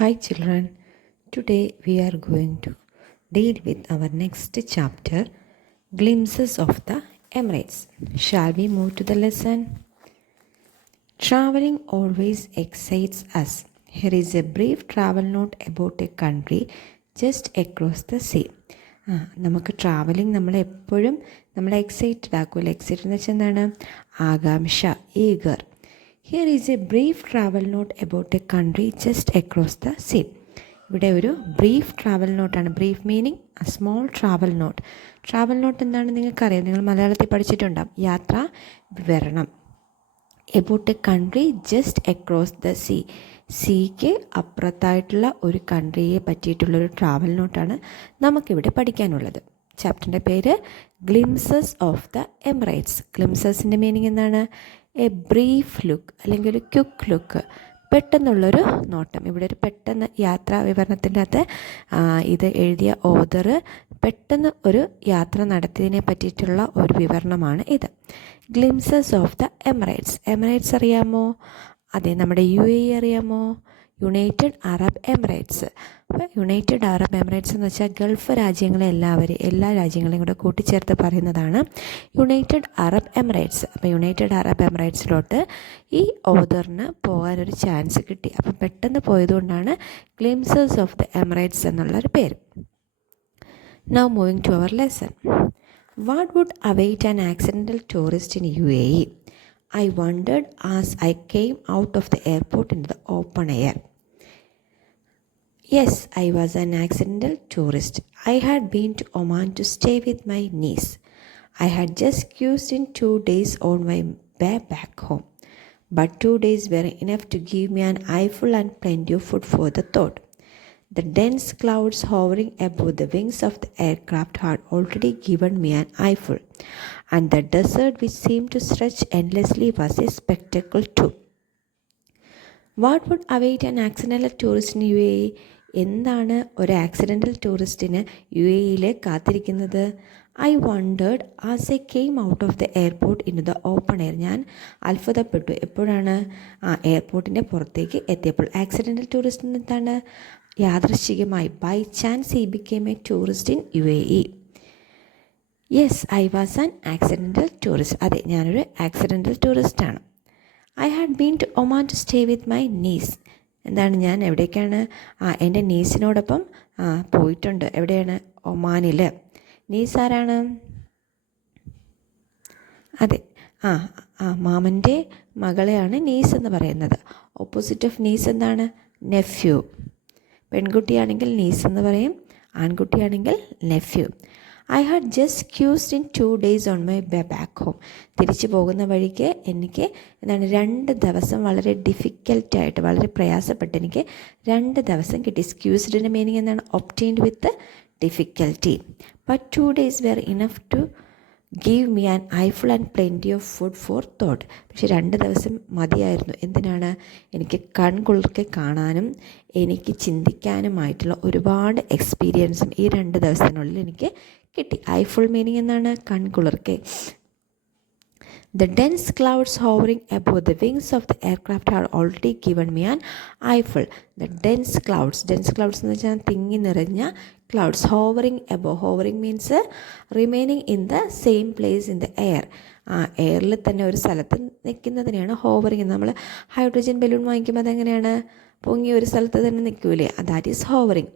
Hi children, today we are going to deal with our next chapter, Glimpses of the Emirates. Shall we move to the lesson? Traveling always excites us. Here is a brief travel note about a country just across the sea. നമുക്ക് travelling നമ്മളെപ്പോഴും നമ്മളെ excited ആക്കുമല്ലോ. Excited എന്ന് വെച്ചാൽ എന്താണ്? ആകാംക്ഷ, eager. Here is a brief travel note about a country just across the sea. ഇവിടെ ഒരു ബ്രീഫ് ട്രാവൽ നോട്ടാണ്. Brief meaning a small travel note. Travel note എന്താണെന്ന് നിങ്ങൾക്കറിയാം, നിങ്ങൾ മലയാളത്തിൽ പഠിച്ചിട്ടുണ്ടാകും. യാത്രാ വിവരണം. About a country just across the sea. സീക്ക് അപ്പുറത്തായിട്ടുള്ള ഒരു കൺട്രിയെ പറ്റിയിട്ടുള്ളൊരു ട്രാവൽ നോട്ടാണ് നമുക്കിവിടെ പഠിക്കാനുള്ളത്. ചാപ്റ്ററിൻ്റെ പേര് glimpses of the Emirates. ഗ്ലിംസസിൻ്റെ meaning എന്താണ്? എ ബ്രീഫ് ലുക്ക് അല്ലെങ്കിൽ ഒരു ക്വിക്ക് ലുക്ക്, പെട്ടെന്നുള്ളൊരു നോട്ടം. ഇവിടെ ഒരു പെട്ടെന്ന് യാത്രാ വിവരണത്തിൻ്റെ അകത്ത് ഇത് എഴുതിയ ഓതർ പെട്ടെന്ന് ഒരു യാത്ര നടത്തിയതിനെ പറ്റിയിട്ടുള്ള ഒരു വിവരണമാണ് ഇത്. Glimpses of the Emirates. Emirates അറിയാമോ? അതെ, നമ്മുടെ UAE അറിയാമോ? United Arab Emirates. അപ്പോൾ യുണൈറ്റഡ് അറബ് എമിറേറ്റ്സ് എന്ന് വെച്ചാൽ ഗൾഫ് രാജ്യങ്ങളെ എല്ലാ രാജ്യങ്ങളെയും കൂടെ കൂട്ടിച്ചേർത്ത് പറയുന്നതാണ് യുണൈറ്റഡ് അറബ് എമിറേറ്റ്സ്. അപ്പോൾ യുണൈറ്റഡ് അറബ് എമിറേറ്റ്സിലോട്ട് ഈ ഓതറിന് പോകാനൊരു ചാൻസ് കിട്ടി. അപ്പം പെട്ടെന്ന് പോയതുകൊണ്ടാണ് ഗ്ലിംസസ് ഓഫ് ദ എമിറേറ്റ്സ് എന്നുള്ളൊരു പേര്. Now moving to our lesson. What would await an accidental tourist in UAE? I wondered as I came out of the airport into the open air. Yes, I was an accidental tourist. I had been to Oman to stay with my niece. I had just cruised in 2 days on my way back home. But 2 days were enough to give me an eyeful and plenty of food for the thought. The dense clouds hovering above the wings of the aircraft had already given me an eyeful, and the desert which seemed to stretch endlessly was a spectacle too. What would await an accidental tourist in UAE? എന്താണ് ഒരു accidental ടൂറിസ്റ്റിന് UAEയിൽ കാത്തിരിക്കുന്നത്? I wondered as I came out of the airport in the open air. ഞാൻ അത്ഭുതപ്പെട്ടു. എപ്പോഴാണ്? എയർപോർട്ടിൻ്റെ പുറത്തേക്ക് എത്തിയപ്പോൾ. ആക്സിഡൻ്റൽ ടൂറിസ്റ്റ് എന്താണ്? യാദൃശ്ചികമായി, by chance he became a tourist in UAE. Yes, I was an accidental tourist. അതെ, ഞാനൊരു ആക്സിഡൻ്റൽ ടൂറിസ്റ്റാണ്. I had been to Oman to stay with my nieces. എന്താണ്? ഞാൻ എവിടേക്കാണ്? എൻ്റെ നീസിനോടൊപ്പം പോയിട്ടുണ്ട്. എവിടെയാണ്? ഒമാനിൽ. നീസ് ആരാണ്? അതെ, മാമൻ്റെ മകളെയാണ് നീസ് എന്ന് പറയുന്നത്. ഓപ്പോസിറ്റ് ഓഫ് നീസ് എന്താണ്? നെഫ്യൂ. പെൺകുട്ടിയാണെങ്കിൽ നീസ് എന്ന് പറയും, ആൺകുട്ടിയാണെങ്കിൽ nephew. I had just squeezed in 2 days on my way back home. തിരിച്ചു പോകുന്ന വഴിക്ക് എനിക്ക് 2 ദിവസം വളരെ ഡിഫിക്കൽട്ടായിട്ട്, വളരെ പ്രയാസപ്പെട്ട് എനിക്ക് 2 ദിവസം കിട്ടി. സ്ക്യൂസ്ഡിൻ്റെ മീനിങ് എന്താണ്? Obtained with difficulty. But 2 days were enough to give me an eyeful and plenty of food for thought. പക്ഷെ 2 ദിവസം മതിയായിരുന്നു. എന്തിനാണ്? എനിക്ക് കൺകുളിർക്കെ കാണാനും എനിക്ക് ചിന്തിക്കാനുമായിട്ടുള്ള ഒരുപാട് എക്സ്പീരിയൻസും ഈ 2 ദിവസത്തിനുള്ളിൽ എനിക്ക് കിട്ടി. ഐഫുൾ മീനിങ് എന്താണ്? കൺകുളിർക്കെ. The dense clouds hovering above the wings of the aircraft had already given me an eyeful. The dense clouds എന്ന് വെച്ചാൽ തിങ്ങി നിറഞ്ഞ clouds. Hovering means remaining in the same place in the air. എയറിൽ തന്നെ ഒരു സ്ഥലത്ത് നിൽക്കുന്നതിനെയാണ് ഹോവറിങ്. നമ്മൾ ഹൈഡ്രജൻ ബലൂൺ വാങ്ങിക്കുമ്പോൾ അതെങ്ങനെയാണ്? പൊങ്ങി ഒരു സ്ഥലത്ത് തന്നെ നിൽക്കൂലേ? That is hovering.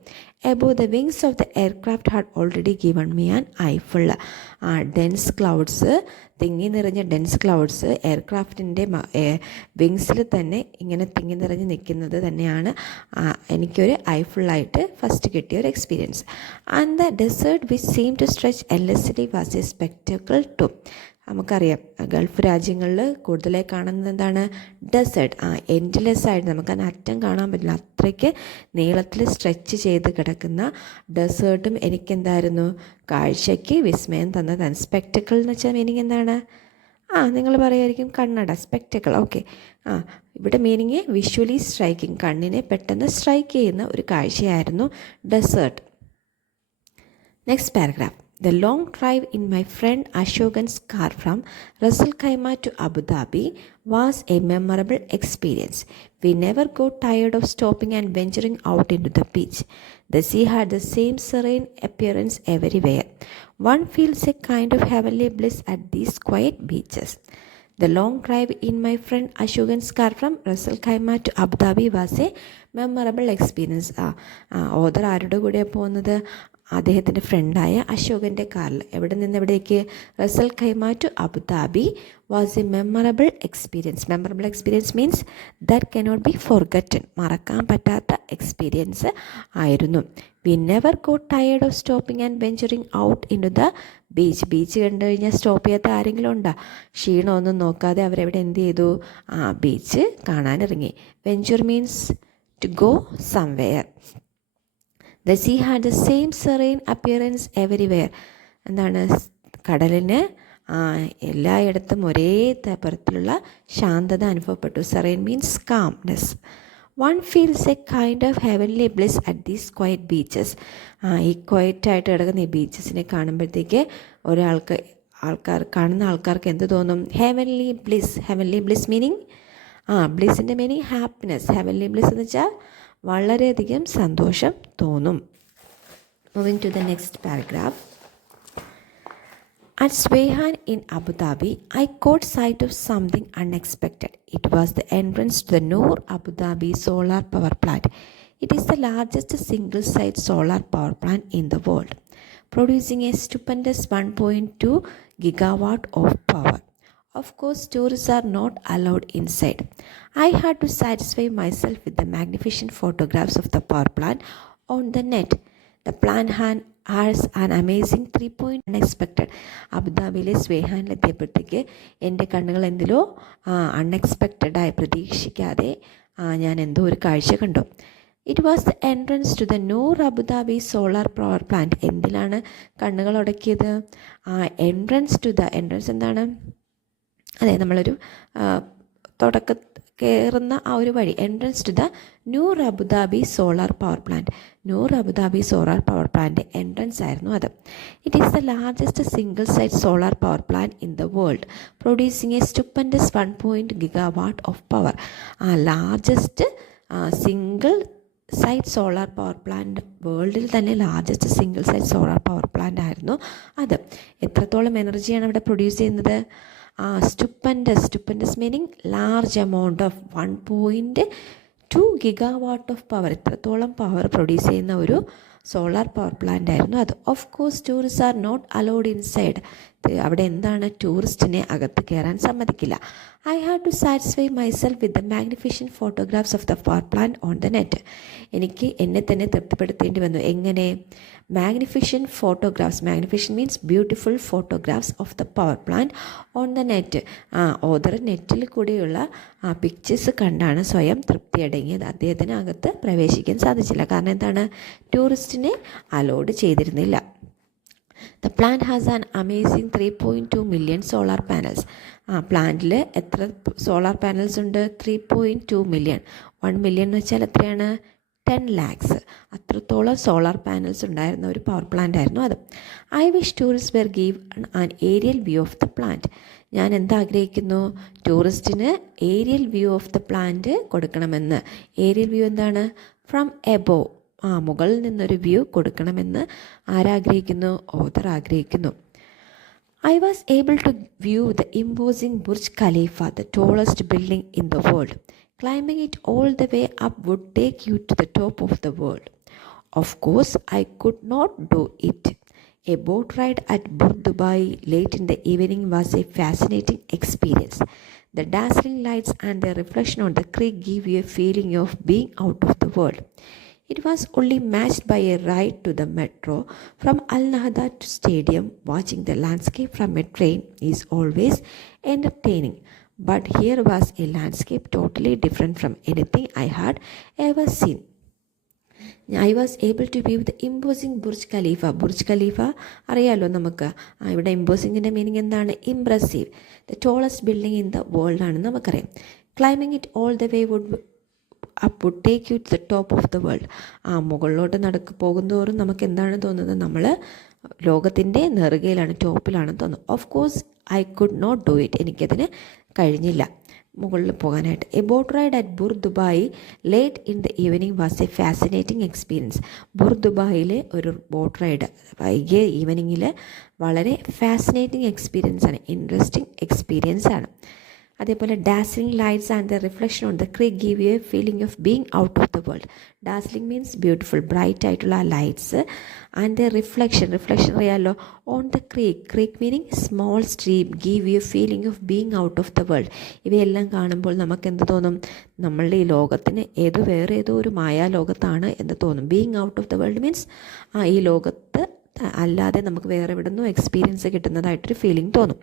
Above the wings of the aircraft had already given me an eyeful. Dense clouds, തിങ്ങി നിറഞ്ഞ ഡെൻസ് ക്ലൗഡ്സ് എയർക്രാഫ്റ്റിൻ്റെ വിങ്സിൽ തന്നെ ഇങ്ങനെ തിങ്ങി നിറഞ്ഞ് നിൽക്കുന്നത് തന്നെയാണ് എനിക്കൊരു ഐഫിളായിട്ട് ഫസ്റ്റ് കിട്ടിയ ഒരു experience. And the desert which seem to stretch endlessly was a spectacle too. നമുക്കറിയാം, ഗൾഫ് രാജ്യങ്ങളിൽ കൂടുതലായി കാണുന്നത് എന്താണ്? ഡെസേർട്ട്. എൻഡ്ലെസ് ആയിട്ട് നമുക്കതിന് അറ്റം കാണാൻ പറ്റില്ല. അത്രയ്ക്ക് നീളത്തിൽ സ്ട്രെച്ച് ചെയ്ത് കിടക്കുന്ന ഡെസേർട്ടും എനിക്കെന്തായിരുന്നു? കാഴ്ചയ്ക്ക് വിസ്മയം തന്നതാണ്. സ്പെക്ടക്കിൾ എന്ന് വെച്ചാൽ മീനിങ് എന്താണ്? നിങ്ങൾ പറയുമായിരിക്കും കണ്ണട, സ്പെക്ടക്കിൾ. ഓക്കെ, ഇവിടെ മീനിങ് വിഷ്വലി സ്ട്രൈക്കിംഗ്, കണ്ണിനെ പെട്ടെന്ന് സ്ട്രൈക്ക് ചെയ്യുന്ന ഒരു കാഴ്ചയായിരുന്നു desert. Next paragraph. The long drive in my friend Ashokan's car from Ras Al Khaimah to Abu Dhabi was a memorable experience. We never got tired of stopping and venturing out into the beach. The sea had the same serene appearance everywhere. One feels a kind of heavenly bliss at these quiet beaches. The long drive in my friend Ashokan's car from Ras Al Khaimah to Abu Dhabi was a memorable experience. Author ആരുടെ കൂടെയാണ് പോകുന്നത്? അദ്ദേഹത്തിൻ്റെ ഫ്രണ്ടായ അശോകൻ്റെ കാറിൽ. എവിടെ നിന്ന് എവിടേക്ക്? Ras Al Khaimah to Abu Dhabi was a memorable experience. Memorable experience means that cannot be forgotten. മറക്കാൻ പറ്റാത്ത എക്സ്പീരിയൻസ് ആയിരുന്നു. We never got tired of stopping and venturing out into the beach. Beach കണ്ടു കഴിഞ്ഞാൽ stop ചെയ്യാത്ത ആരെങ്കിലും ഉണ്ടോ? ക്ഷീണമൊന്നും നോക്കാതെ അവരെവിടെ എന്ത് ചെയ്തു? ബീച്ച് കാണാനിറങ്ങി. Venture means to go somewhere. The sea had the same serene appearance everywhere. എന്താണ്? കടലിന് എല്ലായിടത്തും ഒരേ തരത്തിലുള്ള ശാന്തത അനുഭവപ്പെട്ടു. Serene means calmness. One feels A kind of heavenly bliss at these quiet beaches. ഈ ക്വയറ്റായിട്ട് കിടക്കുന്ന ഈ ബീച്ചസിനെ കാണുമ്പോഴത്തേക്ക് കാണുന്ന ആൾക്കാർക്ക് എന്ത് തോന്നും? Heavenly bliss. Heavenly bliss meaning ബ്ലിസിൻ്റെ മീനിങ് ഹാപ്പിനെസ്. ഹെവൻലി ബ്ലിസ് എന്ന് വെച്ചാൽ വളരെയധികം സന്തോഷം തോന്നും. Moving to the next paragraph. At Sweihan in Abu Dhabi, I caught sight of something unexpected. It was the entrance to the Noor Abu Dhabi solar power plant. It is the largest single-site solar power plant in the world, producing a stupendous 1.2 gigawatt of power. Of course, tourists are not allowed inside. I had to satisfy myself with the magnificent photographs of the power plant on the net. The plant has an amazing 3 unexpected. അബുദാബിയിലെ സ്വേഹാനിലെത്തിയപ്പോഴത്തേക്ക് എൻ്റെ കണ്ണുകൾ എന്തിലോ അൺഎക്സ്പെക്റ്റഡായി, പ്രതീക്ഷിക്കാതെ ഞാൻ എന്തോ ഒരു കാഴ്ച കണ്ടു. It was the entrance to the Noor Abu Dhabi solar power plant. എന്തിലാണ് കണ്ണുകൾ ഉടക്കിയത്? എൻട്രൻസ് എന്താണ്? അതെ, നമ്മളൊരു കയറുന്ന ആ ഒരു വഴി. Entrance to the Noor Abu Dhabi solar power plant. Noor Abu Dhabi solar power plant entrance ആയിരുന്നു അത്. It is the largest single site solar power plant in the world, producing a stupendous 1 gigawatt of power. Largest single site solar power plant, വേൾഡിൽ തന്നെ largest single site solar power plant ആയിരുന്നു അത്. എത്രത്തോളം എനർജിയാണ് അവിടെ produce ചെയ്യുന്നത്? Stupendous meaning large amount of 1.2 gigawatt of power. ഇത്രത്തോളം power produce ചെയ്യുന്ന ഒരു സോളാർ പവർ പ്ലാന്റ് ആയിരുന്നു അത്. Of course tourist are not allowed inside. അവിടെ എന്താണ്? ടൂറിസ്റ്റിനെ അകത്ത് കയറാൻ സമ്മതിക്കില്ല. I had to satisfy myself with the magnificent photographs of the power plant on the net. എനിക്ക് എന്നെ തന്നെ തൃപ്തിപ്പെടുത്തേണ്ടി വന്നു. എങ്ങനെ? Magnificent photographs. Magnificent means beautiful photographs of the power plant on the net. Author നെറ്റിൽ കൂടിയുള്ള പിക്ചേഴ്സ് കണ്ടാണ് സ്വയം തൃപ്തി അടങ്ങിയത്. അദ്ദേഹത്തിന് അകത്ത് പ്രവേശിക്കാൻ സാധിച്ചില്ല. കാരണം എന്താണ്? ടൂറിസ്റ്റിനെ അലോഡ് ചെയ്തിരുന്നില്ല. The plant has an amazing 3.2 million solar panels. പ്ലാന്റിൽ എത്ര സോളാർ പാനൽസ് ഉണ്ട്? 3.2 million. 1 million എന്ന് വെച്ചാൽ എത്രയാണ്? 10 lakhs. അത്രത്തോളം സോളാർ പാനൽസ് ഉണ്ടായിരുന്ന ഒരു പവർ പ്ലാന്റ് ആയിരുന്നു അത്. I wish tourist were give an aerial view of the plant. ഞാൻ എന്താഗ്രഹിക്കുന്നു? ടൂറിസ്റ്റിന് aerial view of the plant കൊടുക്കണമെന്ന്. ഏരിയൽ വ്യൂ എന്താണ്? ഫ്രം എബോവ്, മുകളിൽ നിന്നൊരു വ്യൂ കൊടുക്കണമെന്ന് ആരാഗ്രഹിക്കുന്നു? ഓതർ ആഗ്രഹിക്കുന്നു. I was able to view the imposing Burj Khalifa, the tallest building in the world. Climbing it all the way up would take you to the top of the world. Of course, I could not do it. A boat ride at Burj Dubai late in the evening was a fascinating experience. The dazzling lights and their reflection on the creek give you a feeling of being out of the world. It was only matched by a ride to the metro from Al Nahda to stadium. Watching the landscape from a train is always entertaining, but here was a landscape totally different from anything I had ever seen. I was able to view the imposing Burj Khalifa. Burj Khalifa അറിയാലോ നമുക്ക്. ഇവിടെ ഇമ്പോസിങ്ങിൻ്റെ meaning എന്താണ്? Impressive. The tallest building in the world ആണ് നമുക്കറിയാം. Climbing it all the way would take you to the top of the world. മുകളിലോട്ട് പോകുന്തോറും നമുക്ക് എന്താണ് തോന്നുന്നത്? നമ്മൾ ലോകത്തിൻ്റെ നെറുകയിലാണ്, ടോപ്പിലാണെന്ന് തോന്നുന്നു. Of course I could not do it. എനിക്കതിന് കഴിഞ്ഞില്ല മുകളിൽ പോകാനായിട്ട്. A boat ride at Bur Dubai late in the evening was a fascinating experience. ബുർദുബായിലെ ഒരു ബോട്ട് റൈഡ് വൈകിയ ഈവനിങ്ങിൽ വളരെ ഫാസിനേറ്റിംഗ് എക്സ്പീരിയൻസ് ആണ്, ഇൻട്രസ്റ്റിംഗ് എക്സ്പീരിയൻസ് ആണ്. അതേപോലെ dazzling lights and the reflection on the creek give you a feeling of being out of the world. Dazzling means beautiful, bright ആയിട്ടുള്ള ആ ലൈറ്റ്സ്. ആൻഡ് ദ റിഫ്ലക്ഷൻ അറിയാമല്ലോ, on the creek meaning small stream, give you a feeling of being out of the world. ഇവയെല്ലാം കാണുമ്പോൾ നമുക്ക് എന്ത് തോന്നും? നമ്മളുടെ ഈ ലോകത്തിന് വേറെ ഏതോ ഒരു മായാലോകത്താണ് എന്ന് തോന്നും. Being out of the world means ഈ ലോകത്ത് അല്ലാതെ നമുക്ക് വേറെ എവിടെ നിന്നോ എക്സ്പീരിയൻസ് കിട്ടുന്നതായിട്ടൊരു ഫീലിംഗ് തോന്നും.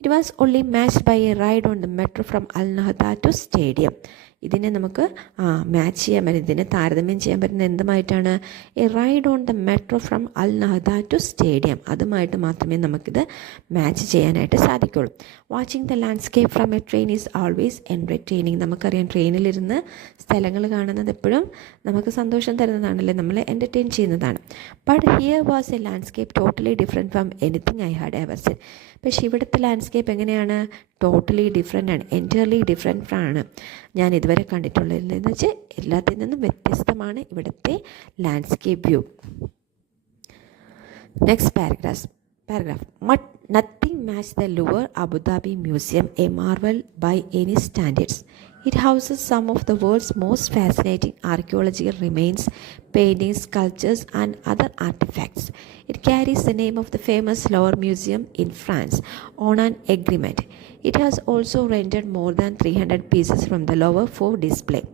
It was only matched by a ride on the metro from Al Nahda to Stadium. ഇതിനെ നമുക്ക് മാച്ച് ചെയ്യാൻ പറ്റും, ഇതിനെ താരതമ്യം ചെയ്യാൻ പറ്റുന്ന എന്തുമായിട്ടാണ്? A ride on the metro from Al Nahda to stadium. അതുമായിട്ട് മാത്രമേ നമുക്കിത് മാച്ച് ചെയ്യാനായിട്ട് സാധിക്കുള്ളൂ. Watching the landscape from a train is always entertaining. നമുക്കറിയാം, ട്രെയിനിലിരുന്ന് സ്ഥലങ്ങൾ കാണുന്നത് എപ്പോഴും നമുക്ക് സന്തോഷം തരുന്നതാണല്ലേ, നമ്മളെ എൻ്റർടൈൻ ചെയ്യുന്നതാണ്. But here was A landscape totally different from anything I had ever seen. പക്ഷേ ഇവിടുത്തെ ലാൻഡ്സ്കേപ്പ് എങ്ങനെയാണ്? ടോട്ടലി ഡിഫറെൻ്റ് ആണ്, എൻറ്റയർലി ഡിഫറെൻ്റ് ആണ് ഞാൻ ഇതുവരെ കണ്ടിട്ടുള്ളതെന്ന് വെച്ചാൽ എല്ലാത്തിൽ നിന്നും വ്യത്യസ്തമാണ് ഇവിടുത്തെ landscape view. Next paragraph. Nothing matched the Louvre Abu Dhabi Museum, a marvel by any standards. It houses some of the world's most fascinating archaeological remains, paintings, sculptures, and other artifacts. It carries the name of the famous Louvre Museum in France on an agreement. It has also rented more than 300 pieces from the Louvre for display.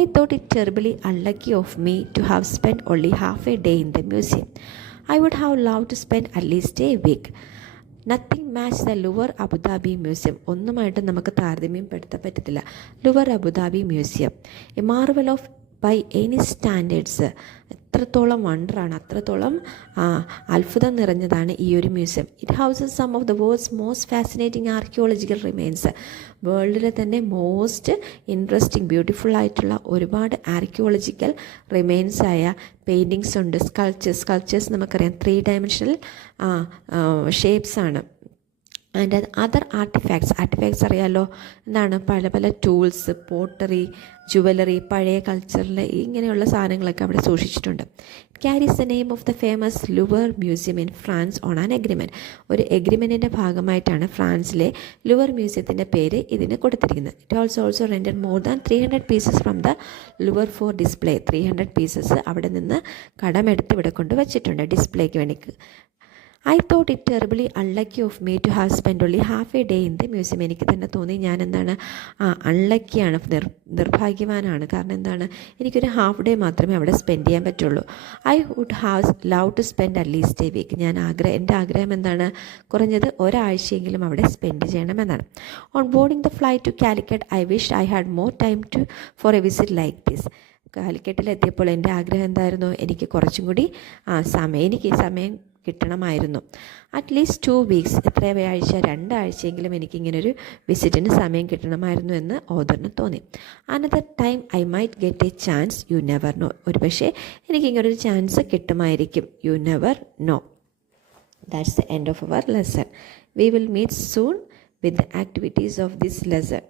I thought it terribly unlucky of me to have spent only half a day in the museum. I would have loved to spend at least a week. Nothing match the Louvre Abu Dhabi museum. ഒന്നുമായിട്ട് നമുക്ക് താരതമ്യപ്പെടുത്താൻ പറ്റത്തില്ല. Louvre Abu Dhabi museum, a marvel of by any standards. എത്രത്തോളം വണ്ടറാണ്, അത്രത്തോളം അത്ഭുതം നിറഞ്ഞതാണ് ഈ ഒരു museum. It houses some of the world's most fascinating archaeological remains. വേൾഡിലെ തന്നെ മോസ്റ്റ് ഇൻട്രസ്റ്റിംഗ് ബ്യൂട്ടിഫുൾ ആയിട്ടുള്ള ഒരുപാട് ആർക്കിയോളജിക്കൽ റിമെയിൻസ് ആയ പെയിൻറ്റിങ്സ് ഉണ്ട്. സ്കൾപ്ചേഴ്സ് നമുക്കറിയാം 3 ഡയമെൻഷണൽ ഷേപ്സ് ആണ്. ആൻഡ് അതർ ആർട്ടിഫാക്ട്സ് അറിയാമല്ലോ, എന്താണ്? പല പല ടൂൾസ്, പോട്ടറി, ജുവലറി, പഴയ കൾച്ചറിൽ ഇങ്ങനെയുള്ള സാധനങ്ങളൊക്കെ അവിടെ സൂക്ഷിച്ചിട്ടുണ്ട്. Carries the name of the famous Louvre museum in France on an agreement. ഒരു എഗ്രിമെൻറ്റിൻ്റെ ഭാഗമായിട്ടാണ് ഫ്രാൻസിലെ ലുവർ മ്യൂസിയത്തിൻ്റെ പേര് ഇതിന് കൊടുത്തിരിക്കുന്നത്. It also rented more than 300 pieces from the Louvre for display. 300 pieces അവിടെ നിന്ന് കടമെടുത്ത് ഇവിടെ കൊണ്ട് വച്ചിട്ടുണ്ട് ഡിസ്പ്ലേക്ക് വേണ്ടി. I thought it terribly unlucky of me to have spend only half a day in the museum. എനിക്ക് തന്നെ തോന്നി ഞാൻ എന്താണ് അൺലക്കിയാണ്, നിർഭാഗ്യവാനാണ്. കാരണം എന്താണ്, എനിക്കൊരു ഹാഫ് ഡേ മാത്രമേ അവിടെ സ്പെൻഡ് ചെയ്യാൻ പറ്റുള്ളൂ. I would have love to spend at least a week. എൻ്റെ ആഗ്രഹം എന്താണ്, കുറഞ്ഞത് ഒരാഴ്ചയെങ്കിലും അവിടെ സ്പെൻഡ് ചെയ്യണമെന്നാണ്. On boarding the flight to Calicut I wish I had more time for a visit like this. കാലിക്കറ്റിലെത്തിയപ്പോൾ എൻ്റെ ആഗ്രഹം എന്തായിരുന്നു, എനിക്ക് കുറച്ചും കൂടി സമയം കിട്ടണമായിരുന്നു. അറ്റ്ലീസ്റ്റ് 2 വീക്സ്, എത്ര ആഴ്ച, 2 ആഴ്ചയെങ്കിലും എനിക്കിങ്ങനൊരു വിസിറ്റിന് സമയം കിട്ടണമായിരുന്നു എന്ന് ഓഥറിന് തോന്നി. Another time I might get a chance, you never know. ഒരുപക്ഷെ എനിക്കിങ്ങനൊരു ചാൻസ് കിട്ടുമായിരിക്കും, you never know. That's the end of our lesson. We will meet soon with the activities of this lesson.